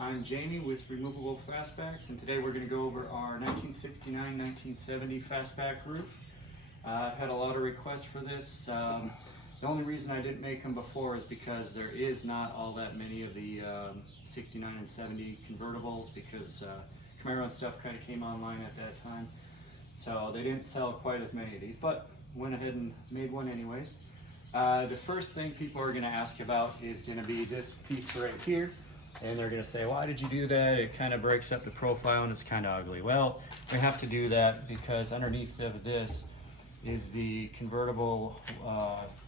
I'm Jamie with Removable Fastbacks, and today we're going to go over our 1969-1970 Fastback roof. I've had a lot of requests for this. The only reason I didn't make them before is because there is not all that many of the 69 and 70 convertibles, because Camaro and stuff kind of came online at that time. So they didn't sell quite as many of these, but went ahead and made one anyways. The first thing people are going to ask about is going to be this piece right here, and they're going to say, why did you do that? It kind of breaks up the profile and it's kind of ugly. Well, we have to do that because underneath of this is the convertible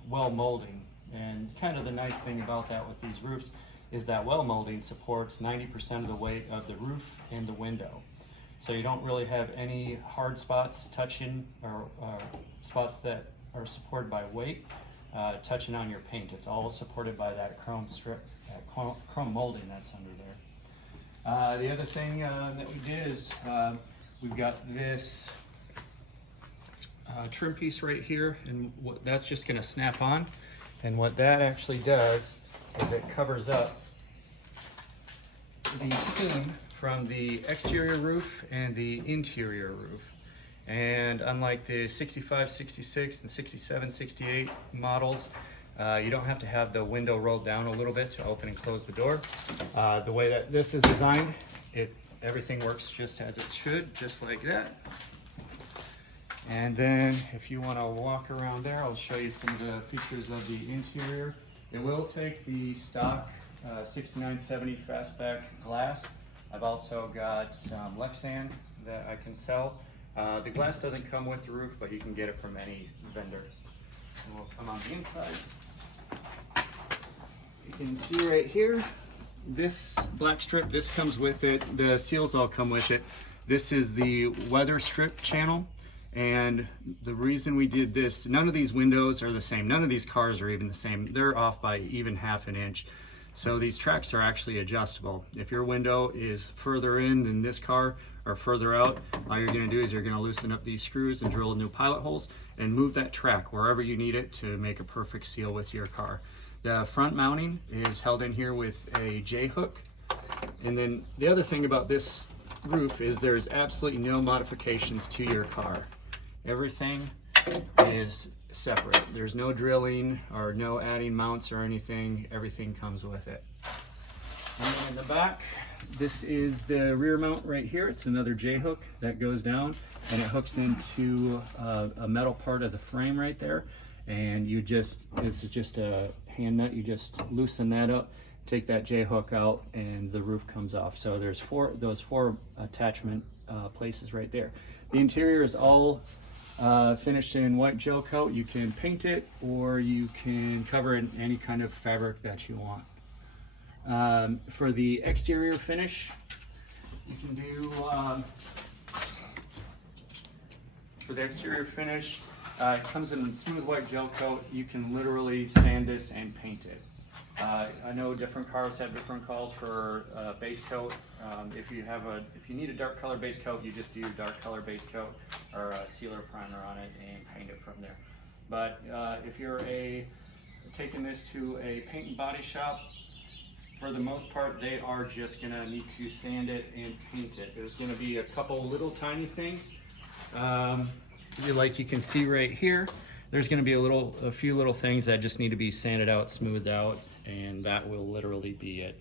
well molding, and kind of the nice thing about that with these roofs is that well molding supports 90% of the weight of the roof and the window. So you don't really have any hard spots touching, or spots that are supported by weight touching on your paint. It's all supported by that chrome strip, that chrome molding that's under there. The other thing that we did is we've got this trim piece right here, and that's just going to snap on. And what that actually does is it covers up the seam from the exterior roof and the interior roof. And unlike the 65, 66, and 67, 68 models, you don't have to have the window rolled down a little bit to open and close the door. The way that this is designed, everything works just as it should, just like that. And then if you want to walk around there, I'll show you some of the features of the interior. It will take the stock 6970 Fastback glass. I've also got some Lexan that I can sell. The glass doesn't come with the roof, but you can get it from any vendor. And we'll come on the inside. You can see right here, this black strip, this comes with it. The seals all come with it. This is the weather strip channel. And the reason we did this, none of these windows are the same. None of these cars are even the same. They're off by even half an inch. So these tracks are actually adjustable. If your window is further in than this car or further out, all you're going to do is you're going to loosen up these screws and drill new pilot holes and move that track wherever you need it to make a perfect seal with your car. The front mounting is held in here with a J-hook. And then the other thing about this roof is there's absolutely no modifications to your car. Everything is separate. There's no drilling or no adding mounts or anything. Everything comes with it. And then in the back, this is the rear mount right here. It's another J-hook that goes down and it hooks into a metal part of the frame right there. And you just, this is just a hand nut. You just loosen that up, take that J-hook out, and the roof comes off. So there's those four attachment places right there. The interior is all finished in white Gelcoat. You can paint it or you can cover it in any kind of fabric that you want. For the exterior finish, you can do, for the exterior finish, it comes in smooth white Gelcoat. You can literally sand this and paint it. I know different cars have different calls for base coat. If you need a dark color base coat, you just do dark color base coat or a sealer primer on it and paint it from there. But if you're taking this to a paint and body shop, for the most part, they are just gonna need to sand it and paint it. There's gonna be a couple little tiny things, like you can see right here. There's gonna be a few little things that just need to be sanded out, smoothed out, and that will literally be it.